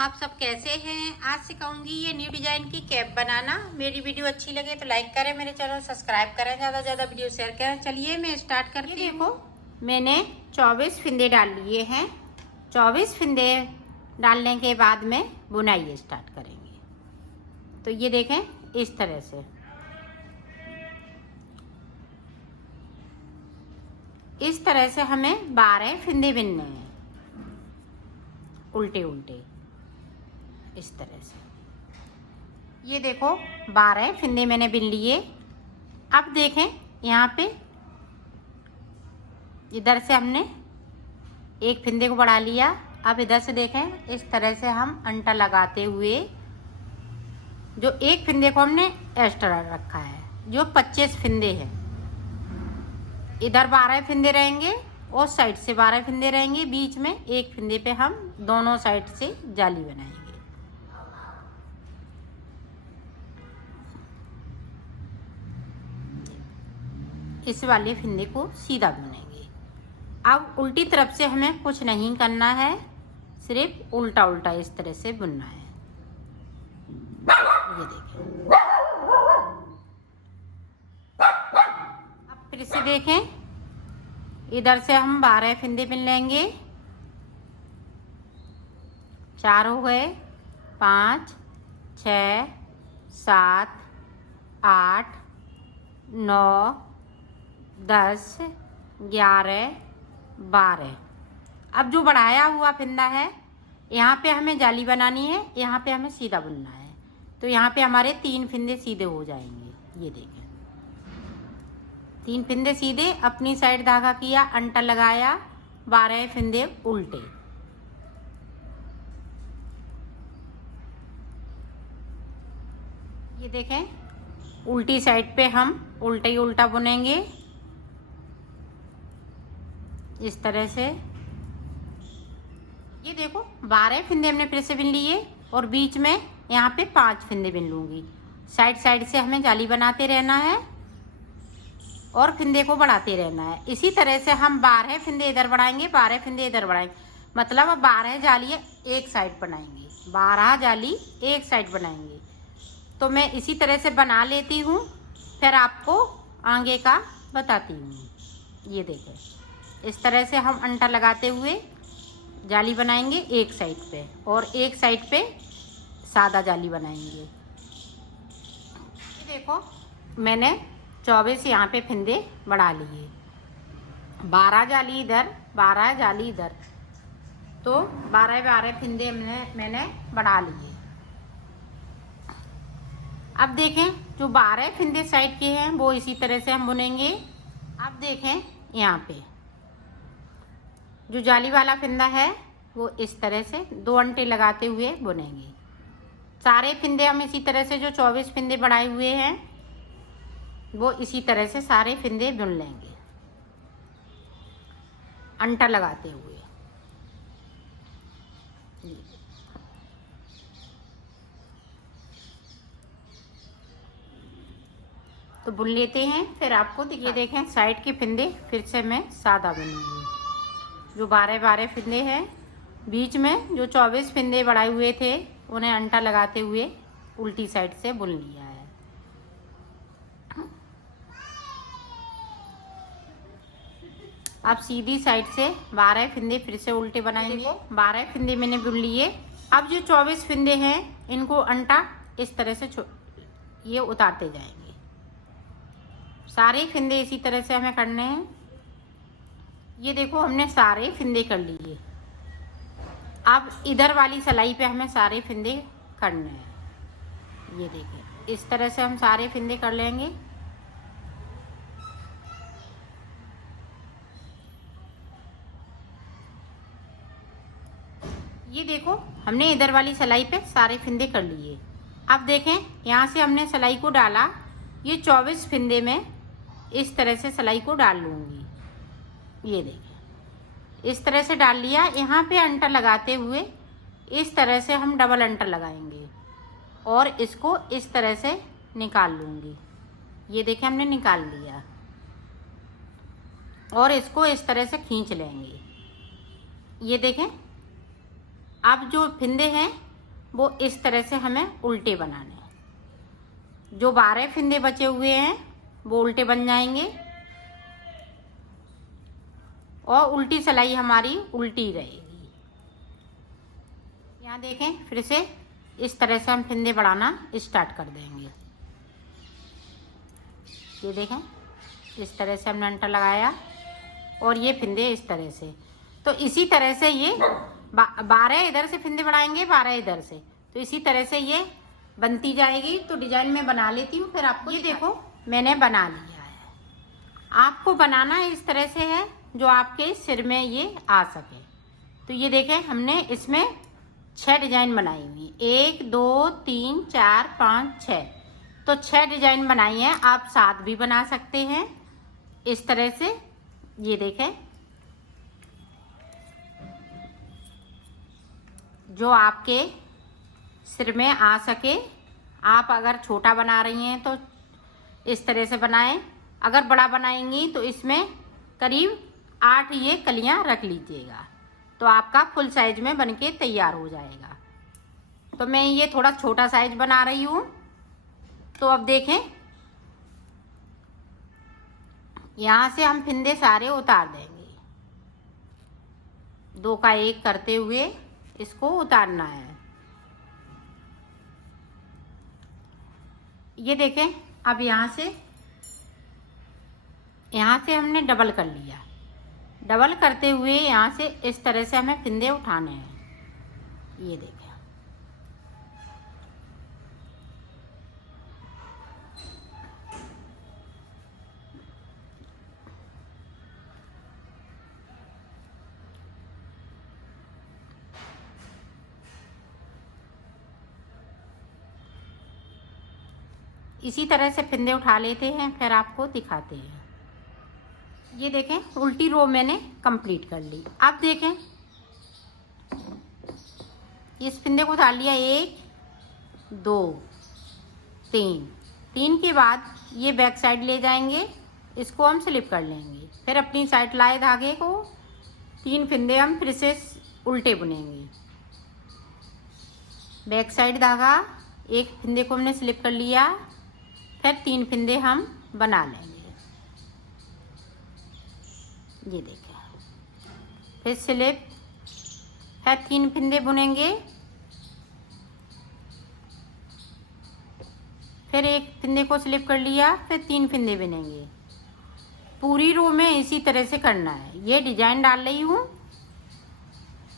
आप सब कैसे हैं। आज सिखाऊंगी ये न्यू डिजाइन की कैप बनाना। मेरी वीडियो अच्छी लगे तो लाइक करें, मेरे चैनल सब्सक्राइब करें, ज़्यादा से ज़्यादा वीडियो शेयर करें। चलिए मैं स्टार्ट करती हूँ। देखो मैंने 24 फिंदे डाल लिए हैं। 24 फिंदे डालने के बाद में बुनाई स्टार्ट करेंगे। तो ये देखें इस तरह से, इस तरह से हमें 12 फिंदे बिनने हैं, उल्टे उल्टे इस तरह से। ये देखो 12 फिंदे मैंने बिन लिए। अब देखें यहाँ पे इधर से हमने एक फिंदे को बढ़ा लिया। अब इधर से देखें इस तरह से हम अंटा लगाते हुए जो एक फिंदे को हमने एक्स्ट्रा रखा है, जो 25 फिंदे हैं। इधर 12 फिंदे रहेंगे और साइड से 12 फिंदे रहेंगे। बीच में एक फिंदे पे हम दोनों साइड से जाली बनाएंगे। इस वाले फिंदे को सीधा बुनेंगे। अब उल्टी तरफ से हमें कुछ नहीं करना है, सिर्फ उल्टा उल्टा इस तरह से बुनना है। ये देखें। अब फिर से देखें, इधर से हम 12 फिंदे बिन लेंगे। 4 हो गए, 5 6 7 8 9 10 11 12। अब जो बढ़ाया हुआ फिंदा है यहाँ पे हमें जाली बनानी है, यहाँ पे हमें सीधा बुनना है। तो यहाँ पे हमारे 3 फिंदे सीधे हो जाएंगे। ये देखें 3 फिंदे सीधे, अपनी साइड धागा किया, अंटा लगाया, 12 फिंदे उल्टे। ये देखें उल्टी साइड पे हम उल्टा ही उल्टा बुनेंगे इस तरह से। ये देखो 12 फिंदे हमने फिर से बिन लिए और बीच में यहाँ पे 5 फिंदे बिन लूँगी। साइड साइड से हमें जाली बनाते रहना है और फिंदे को बढ़ाते रहना है। इसी तरह से हम 12 फिंदे इधर बढ़ाएंगे, 12 फिंदे इधर बढ़ाएंगे, मतलब अब 12 जाली एक साइड बनाएंगे, 12 जाली एक साइड बनाएंगे। तो मैं इसी तरह से बना लेती हूँ, फिर आपको आगे का बताती हूँ। ये देखें इस तरह से हम अंटा लगाते हुए जाली बनाएंगे एक साइड पे और एक साइड पे सादा जाली बनाएंगे। ये देखो मैंने 24 यहाँ पे फिंदे बढ़ा लिए, 12 जाली इधर, 12 जाली इधर, तो 12 फिंदे मैंने बढ़ा लिए। अब देखें जो 12 फिंदे साइड के हैं वो इसी तरह से हम बुनेंगे। अब देखें यहाँ पे जो जाली वाला फिंदा है वो इस तरह से 2 अंटे लगाते हुए बुनेंगे। सारे फिंदे हम इसी तरह से जो 24 फिंदे बढ़ाए हुए हैं वो इसी तरह से सारे फिंदे बुन लेंगे अंटा लगाते हुए। तो बुन लेते हैं, फिर आपको ये देखें साइड के फिंदे फिर से मैं सादा बुनूंगी। जो 12 फिंदे हैं, बीच में जो 24 फिंदे बढ़ाए हुए थे उन्हें अंटा लगाते हुए उल्टी साइड से बुन लिया है। अब सीधी साइड से 12 फिंदे फिर से उल्टे बनाएंगे। 12 फिंदे मैंने बुन लिए। अब जो 24 फिंदे हैं इनको अंटा इस तरह से ये उतारते जाएंगे। सारे फिंदे इसी तरह से हमें करने हैं। ये देखो हमने सारे फिंदे कर लिए। अब इधर वाली सिलाई पे हमें सारे फिंदे करने हैं। ये देखिए इस तरह से हम सारे फिंदे कर लेंगे। ये देखो हमने इधर वाली सिलाई पे सारे फिंदे कर लिए। अब देखें यहाँ से हमने सिलाई को डाला, ये 24 फिंदे में इस तरह से सिलाई को डाल लूँगी। ये देखिए इस तरह से डाल लिया। यहाँ पे अंटा लगाते हुए इस तरह से हम डबल अंटा लगाएंगे और इसको इस तरह से निकाल लूँगी। ये देखिए हमने निकाल लिया और इसको इस तरह से खींच लेंगे। ये देखें अब जो फिंदे हैं वो इस तरह से हमें उल्टे बनाने हैं। जो 12 फिंदे बचे हुए हैं वो उल्टे बन जाएंगे और उल्टी सिलाई हमारी उल्टी रहेगी। यहाँ देखें, फिर से इस तरह से हम फिंदे बढ़ाना स्टार्ट कर देंगे। ये देखें, इस तरह से हमने अंटर लगाया और ये फिंदे इस तरह से। तो इसी तरह से ये 12 इधर से फिंदे बढ़ाएंगे, 12 इधर से, तो इसी तरह से ये बनती जाएगी। तो डिजाइन में बना लेती हूँ, फिर आपको ये देखो मैंने बना लिया है। आपको बनाना इस तरह से है जो आपके सिर में ये आ सके। तो ये देखें, हमने इसमें 6 डिजाइन बनाई हुई, 1 2 3 4 5 6, तो 6 डिजाइन बनाई है। आप 7 भी बना सकते हैं इस तरह से। ये देखें, जो आपके सिर में आ सके। आप अगर छोटा बना रही हैं तो इस तरह से बनाएं, अगर बड़ा बनाएंगी तो इसमें करीब 8 ये कलियां रख लीजिएगा, तो आपका फुल साइज में बनके तैयार हो जाएगा। तो मैं ये थोड़ा छोटा साइज बना रही हूँ। तो अब देखें, यहाँ से हम फिंदे सारे उतार देंगे, 2 का 1 करते हुए इसको उतारना है। ये देखें, अब यहाँ से हमने डबल कर लिया। डबल करते हुए यहाँ से इस तरह से हमें फिंदे उठाने हैं। ये देखें, इसी तरह से फिंदे उठा लेते हैं, फिर आपको दिखाते हैं। ये देखें, उल्टी रो मैंने कंप्लीट कर ली। अब देखें, इस फिंदे को उतार लिया, 1 2 3 के बाद ये बैक साइड ले जाएंगे, इसको हम स्लिप कर लेंगे। फिर अपनी साइड लाए धागे को, 3 फिंदे हम फिर से उल्टे बुनेंगे। बैक साइड धागा, 1 फिंदे को हमने स्लिप कर लिया, फिर 3 फिंदे हम बना लेंगे। ये देखें, फिर स्लिप, फिर 3 फिंदे बुनेंगे, फिर 1 फिंदे को स्लिप कर लिया, फिर 3 फिंदे बुनेंगे। पूरी रो में इसी तरह से करना है। ये डिजाइन डाल रही हूँ,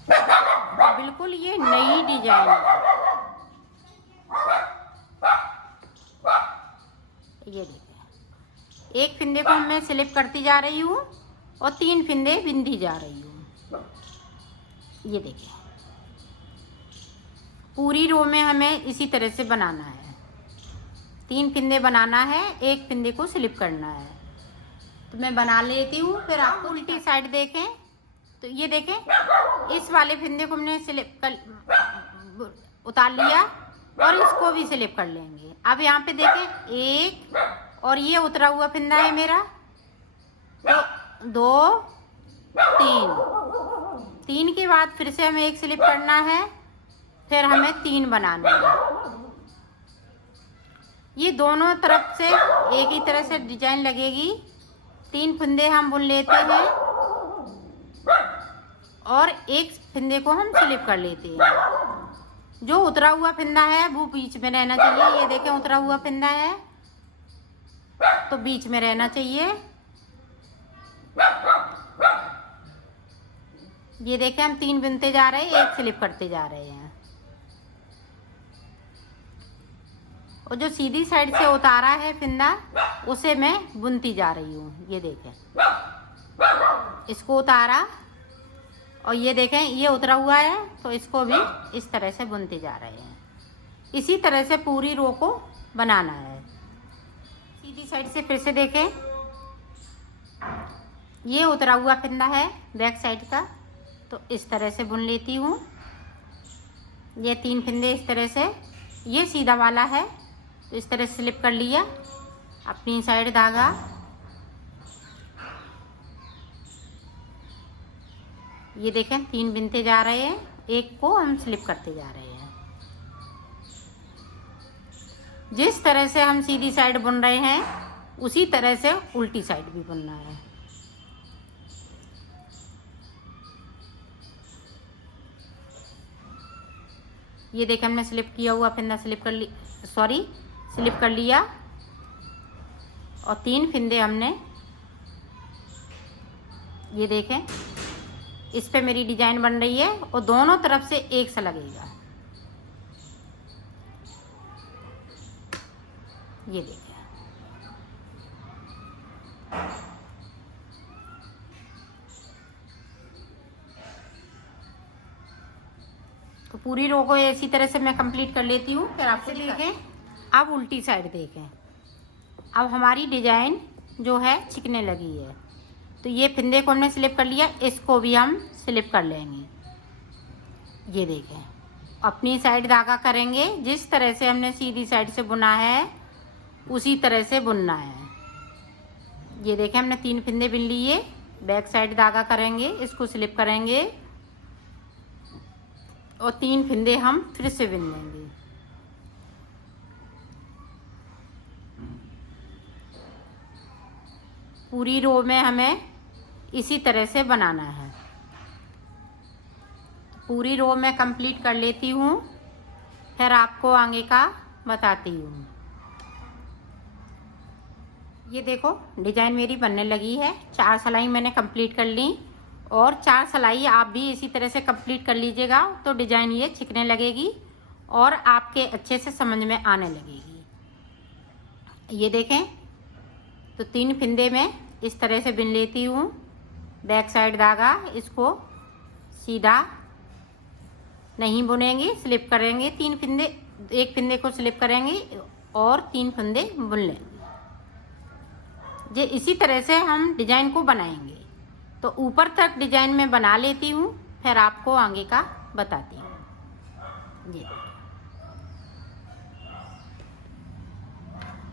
बिल्कुल ये नई डिजाइन है। ये देखें, 1 फिंदे को मैं स्लिप करती जा रही हूँ और 3 फिंदे बिंदी जा रही हूँ। ये देखिए, पूरी रो में हमें इसी तरह से बनाना है। 3 फिंदे बनाना है, 1 फिंदे को स्लिप करना है। तो मैं बना लेती हूँ, फिर आपको उल्टी साइड देखें। तो ये देखें, इस वाले फिंदे को हमने स्लिप कर उतार लिया और इसको भी स्लिप कर लेंगे। अब यहाँ पे देखें, 1 और ये उतरा हुआ फिंदा है मेरा, तो 2 3 के बाद फिर से हमें 1 स्लिप करना है, फिर हमें 3 बनाना है। ये दोनों तरफ से एक ही तरह से डिजाइन लगेगी। 3 फिंदे हम बुन लेते हैं और 1 फिंदे को हम स्लिप कर लेते हैं। जो उतरा हुआ फिंदा है वो बीच में रहना चाहिए। ये देखें, उतरा हुआ फिंदा है तो बीच में रहना चाहिए। ये देखें, हम 3 बुनते जा रहे हैं, 1 स्लिप करते जा रहे हैं। और जो सीधी साइड से उतारा है फिंदा, उसे मैं बुनती जा रही हूँ। ये देखें, इसको उतारा और ये देखें, ये उतरा हुआ है तो इसको भी इस तरह से बुनते जा रहे हैं। इसी तरह से पूरी रो को बनाना है। सीधी साइड से फिर से देखें, ये उतरा हुआ फिंदा है बैक साइड का, तो इस तरह से बुन लेती हूँ। ये 3 फिंदे इस तरह से, ये सीधा वाला है तो इस तरह से स्लिप कर लिया अपनी साइड धागा। ये देखें, 3 बुनते जा रहे हैं, 1 को हम स्लिप करते जा रहे हैं। जिस तरह से हम सीधी साइड बुन रहे हैं उसी तरह से उल्टी साइड भी बुनना है। ये देखें हमने स्लिप किया हुआ फंदा स्लिप कर लिया और 3 फंदे हमने, ये देखें इस पे मेरी डिजाइन बन रही है और दोनों तरफ से एक सा लगेगा। ये देखें तो पूरी रो को इसी तरह से मैं कंप्लीट कर लेती हूँ। फिर आपसे देखें, अब उल्टी साइड देखें। अब हमारी डिजाइन जो है चिकने लगी है, तो ये फंदे को हमने स्लिप कर लिया, इसको भी हम स्लिप कर लेंगे। ये देखें अपनी साइड धागा करेंगे, जिस तरह से हमने सीधी साइड से बुना है उसी तरह से बुनना है। ये देखें हमने 3 फंदे बुन लिए, बैक साइड धागा करेंगे, इसको स्लिप करेंगे और 3 फंदे हम फिर से बुन लेंगे। पूरी रो में हमें इसी तरह से बनाना है। पूरी रो में कंप्लीट कर लेती हूँ, फिर आपको आगे का बताती हूँ। ये देखो डिजाइन मेरी बनने लगी है। 4 सिलाई मैंने कंप्लीट कर ली और 4 सिलाई आप भी इसी तरह से कंप्लीट कर लीजिएगा, तो डिजाइन ये चिकने लगेगी और आपके अच्छे से समझ में आने लगेगी। ये देखें तो 3 फंदे में इस तरह से बुन लेती हूँ, बैक साइड धागा, इसको सीधा नहीं बुनेंगे, स्लिप करेंगे। 3 फंदे, एक फंदे को स्लिप करेंगे और 3 फंदे बुन लेंगे। ये इसी तरह से हम डिजाइन को बनाएंगे। तो ऊपर तक डिजाइन में बना लेती हूँ, फिर आपको आगे का बताती हूँ। ये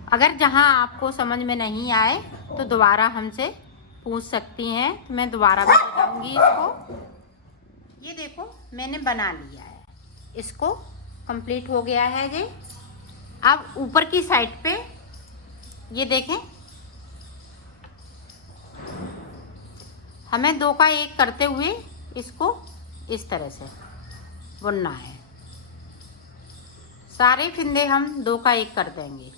अगर जहाँ आपको समझ में नहीं आए तो दोबारा हमसे पूछ सकती हैं, तो मैं दोबारा भी बताऊंगी इसको। ये देखो मैंने बना लिया है, इसको कंप्लीट हो गया है ये। अब ऊपर की साइड पे ये देखें, हमें 2 का 1 करते हुए इसको इस तरह से बुनना है। सारे फंदे हम 2 का 1 कर देंगे।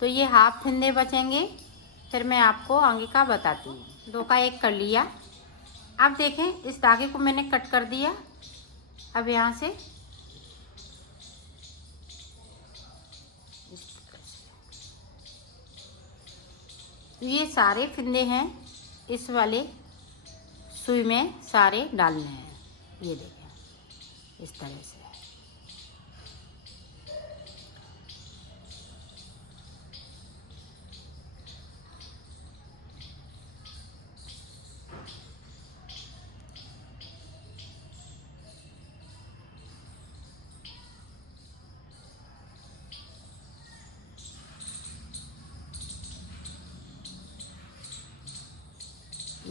तो ये हाफ फंदे बचेंगे, फिर मैं आपको आगे का बताती हूँ। 2 का 1 कर लिया। अब देखें इस धागे को मैंने कट कर दिया। अब यहाँ से तो ये सारे फंदे हैं इस वाले सुई में सारे डालने हैं। ये देखें इस तरह से।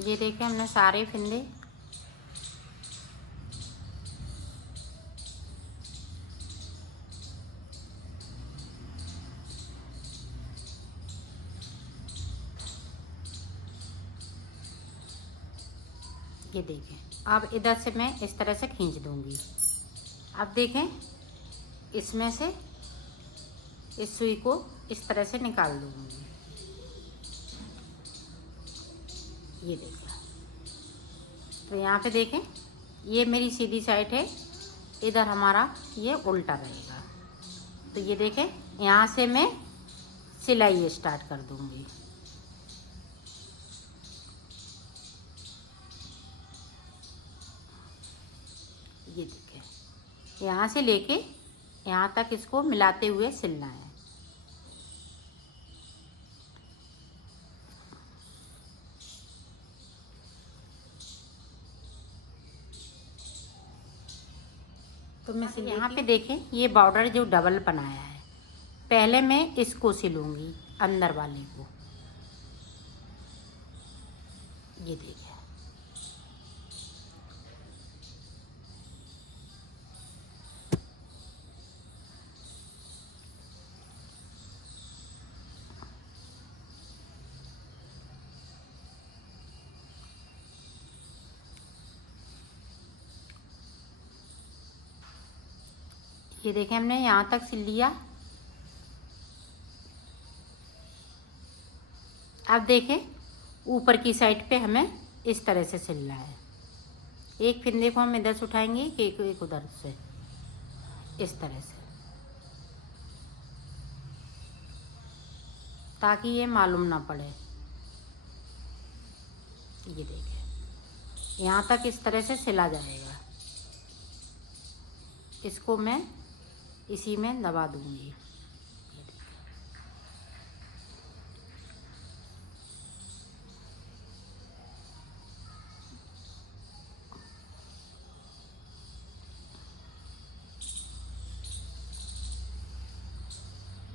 ये देखें हमने सारे फंदे ये देखें। अब इधर से मैं इस तरह से खींच दूंगी। अब देखें इसमें से इस सुई को इस तरह से निकाल दूंगी। ये देखें, तो यहाँ पे देखें ये मेरी सीधी साइड है, इधर हमारा ये उल्टा रहेगा। तो ये देखें यहाँ से मैं सिलाई स्टार्ट कर दूंगी। ये देखें यहाँ से लेके यहाँ तक इसको मिलाते हुए सिलना है। तो मैं यहाँ पे देखें ये बॉर्डर जो डबल बनाया है, पहले मैं इसको सिलूंगी अंदर वाले को। ये देखें ये देखें हमने यहाँ तक सिल लिया। अब देखें ऊपर की साइड पे हमें इस तरह से सिलना है। एक फिंदे को हम इधर से उठाएंगे, एक उधर से, इस तरह से, ताकि ये मालूम ना पड़े। ये देखें यहाँ तक इस तरह से सिला जाएगा। इसको मैं इसी में दबा दूंगी।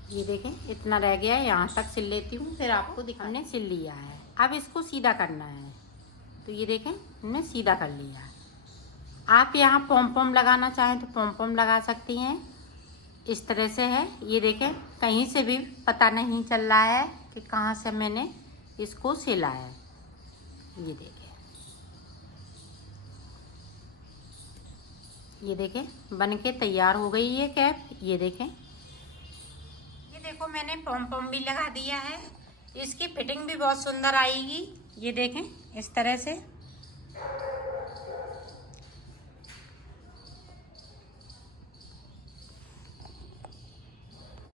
ये देखें इतना रह गया है, यहाँ तक सिल लेती हूँ, फिर आपको दिखाने सिल लिया है। अब इसको सीधा करना है। तो ये देखें हमने सीधा कर लिया। आप यहाँ पॉम पॉम लगाना चाहें तो पॉम पॉम लगा सकती हैं। इस तरह से है। ये देखें कहीं से भी पता नहीं चल रहा है कि कहाँ से मैंने इसको सिला है। ये देखें बन के तैयार हो गई है कैप। ये देखें, ये देखो मैंने पॉम पॉम भी लगा दिया है। इसकी फिटिंग भी बहुत सुंदर आएगी। ये देखें इस तरह से।